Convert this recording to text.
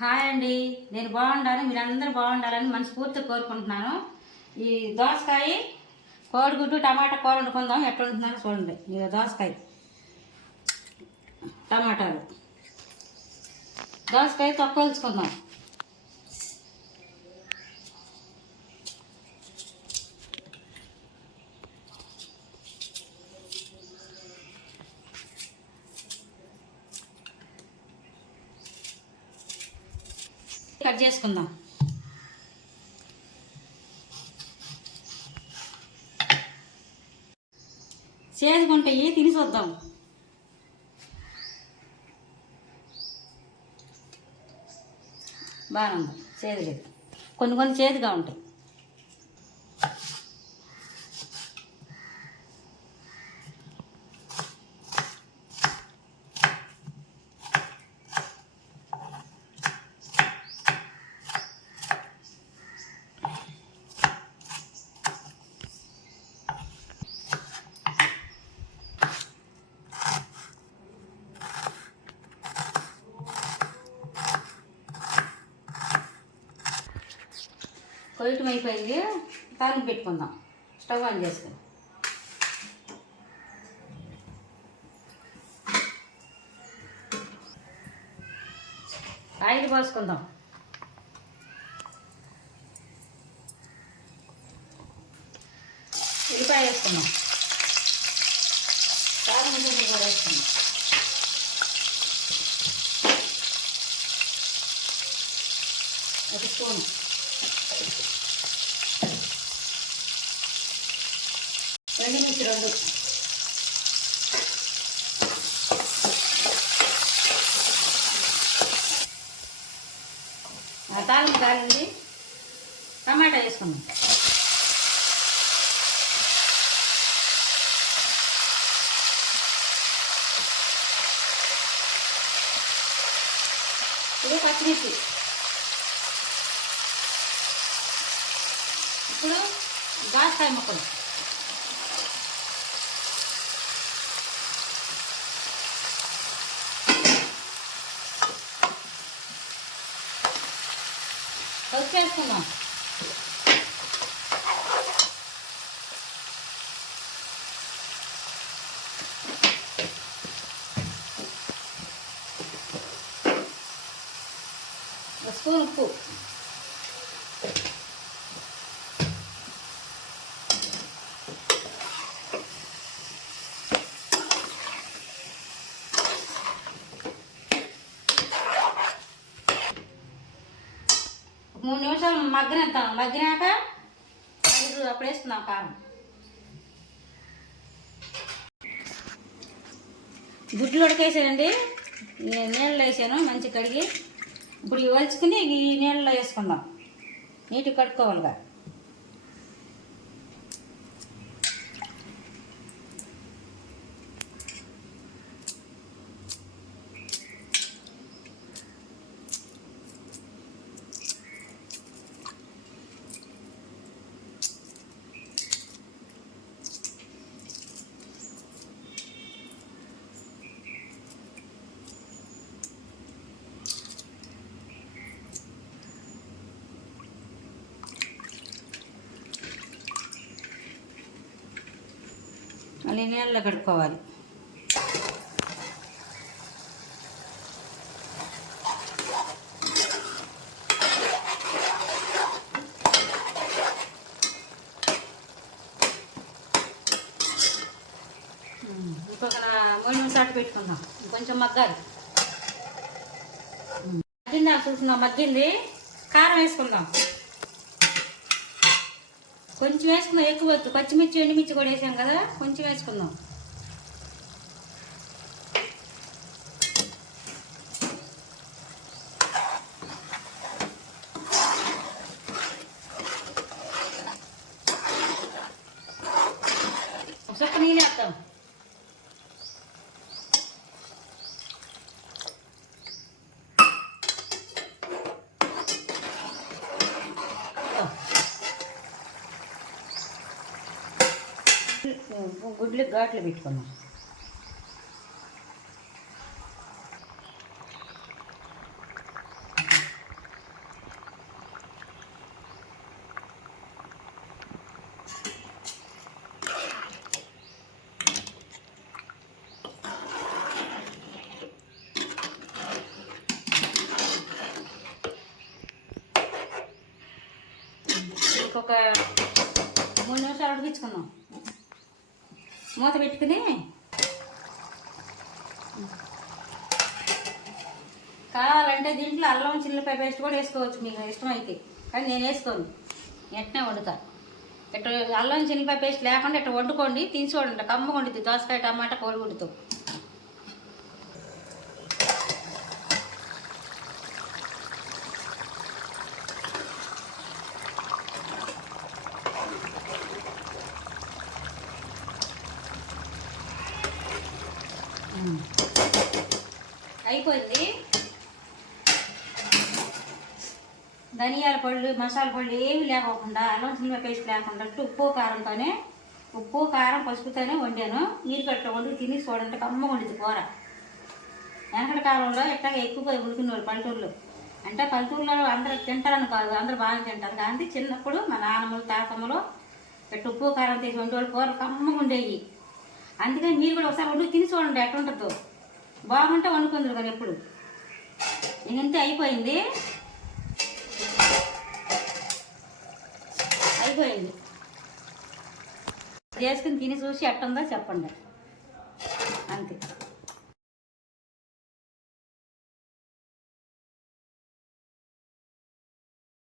Hi అండి. నేను బాగుండాలి మీరందరూ బాగుండాలని మనస్ఫూర్తిగా కోరుకుంటున్నాను. ఈ దోసకాయ కోడిగుడ్డు టమాటా కూర వండుకుందాం. ఎట్లా ఉంటుందో చూడండి. ఇక దోసకాయ. టమాటాలు. దోసకాయ తొక్కలుచుకుందాం కట్ చేసుకుందాం. చేదుకుంటాయి తిని చూద్దాం. బాగానే ఉంది చేదు లేదు. కొన్ని కొన్ని చేదుగా ఉంటాయి. కొయ్యటం అయిపోయింది. తాలింపు పెట్టుకుందాం. స్టవ్ ఆన్ చేసుకుని ఆయిల్ పోసుకుందాం. ఉల్లిపాయ వేసుకుందాం. కారం పువ్వు కూడా వేసుకుందాం. ఒక స్పూన్ ఎండుమిర్చి రెండు ఆ తాలింపు కాలింది టమాటా వేసుకుందాం. ఇప్పుడు పచ్చిమిర్చి. ఇప్పుడు దాస్తాయి ముక్కలు. వచ్చేసుకుందాం ఒక స్పూన్ ఉప్పు మూడు నిమిషాలు మగ్గనిద్దాం. మగ్గినాక ఐదు అప్పుడు వేస్తున్నాం కారం. గుడ్లు ఉడకేసానండి. నేను నీళ్ళలో వేసాను మంచి కడిగి. ఇప్పుడు ఇవి వలుచుకుని ఈ నీళ్ళలో వేసుకుందాం. నీటి కడుక్కోవాలిగా. మళ్ళీ నీళ్ళలో కడుక్కోవాలి. ఉమ్, ఇంకొక మూడు నిమిషాలు పెట్టుకుందాం. కొంచెం మగ్గాలి. ఉమ్, మగ్గిందా? చూస్తున్నాం మగ్గింది. కారం వేసుకుందాం. కొంచెం వేసుకుందాం. ఎక్కువ వద్దు. పచ్చిమిర్చి ఎండుమిర్చి కూడా వేసాం కదా. కొంచెం వేసుకుందాం. గుడ్లు ఘాట్లు పెట్టుకున్నాం ఇంకొక మూడు నిమిషాలు అడిగించుకున్నాం మూత పెట్టుకుని. కావాలంటే దీంట్లో అల్లం చిల్లపాయ పేస్ట్ కూడా వేసుకోవచ్చు మీకు ఇష్టమైతే. కానీ నేను వేసుకోను. వెంటనే వండుతా. ఇట్లా అల్లం చిల్లపాయ పేస్ట్ లేకుండా ఇట్లా వండుకోండి తిని చూడండి. కమ్మ వండుతుంది దోసకాయ టమాటా కోడిగుడ్డుతో. అయిపోయింది. ధనియాల పళ్ళు మసాలా పళ్ళు ఏమి లేకోకుండా అల్లం సినిమా పేస్ట్ లేకుండా ఉప్పు కారంతోనే ఉప్పు కారం పసుపుతోనే వండాను. మీరు కట్ట వండుకు తిని చూడండి కమ్మ వండింది కూర. వెనకటి కాలంలో ఎట్లా ఎక్కువ ఉడికినవాళ్ళు పల్లెటూరులో? అంటే పల్లెటూరులో అందరూ తింటారని కాదు అందరూ బాగా తింటారు. కానీ చిన్నప్పుడు మా నాన్నమ్మలు తాతమ్మలు ఇట్లా ఉప్పు కారం తీసి వండేవాళ్ళు కూర కమ్మగా ఉండేవి అందుకని మీరు కూడా ఒకసారి వండుకు తిని చూడండి ఎట్లా బాగుంటే వండుకుందరు కానీ ఎప్పుడు? ఇంకంతే అయిపోయింది. అయిపోయింది. చేసుకుని తిని చూసి ఎట్టుందో చెప్పండి. అంతే.